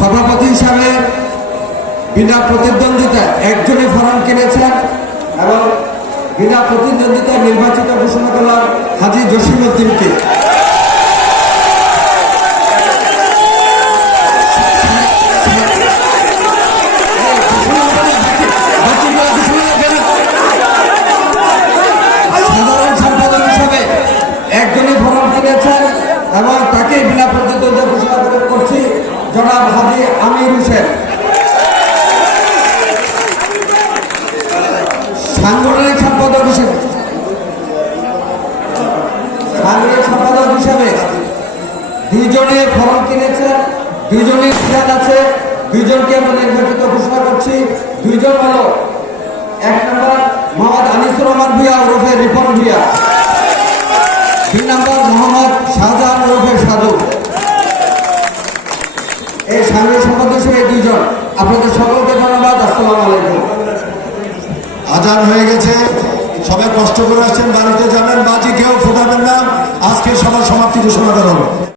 সভাপতি হিসাবে বিনা প্রতিদ্বন্দ্বিতা একজনই ফরম কিনেছেন এবং বিনা প্রতিদ্বন্দ্বিতায় নির্বাচিত ঘোষণা করলাম হাজি জসিমুদ্দিনকে সাধারণ সম্পাদক হিসাবে একজনই ফরম কিনেছেন এবং তাকে বিনা জনাব হাজি আমির হোসেন। সাংগঠনিক সম্পাদক হিসেবে। সাংগঠনিক সম্পাদক হিসাবে দুইজনের ফর্ম কিনেছেন দুইজনের সিদ্ধান্ত আছে, দুইজনকে আমরা নির্বাচিত ঘোষণা করছি। দুইজন হলো এক নম্বর মোহাম্মদ আনিসুর রহমান ভুইয়া ওরফে রিপন ভুইয়া। দুই নম্বর মোহাম্মদ শাহজাহান ওরফে এই সাংগঠনিক সম্পাদক হিসেবে দুইজন। আপনাদের সকলকে ধন্যবাদ, আসসালাম আলাইকুম। আজান হয়ে গেছে। সবাই কষ্ট করে আসছেন, বাড়িতে যাবেন, বাজি কেউ ফোটাবেন না। আজকে সবার সমাপ্তি ঘোষণা করা হলো।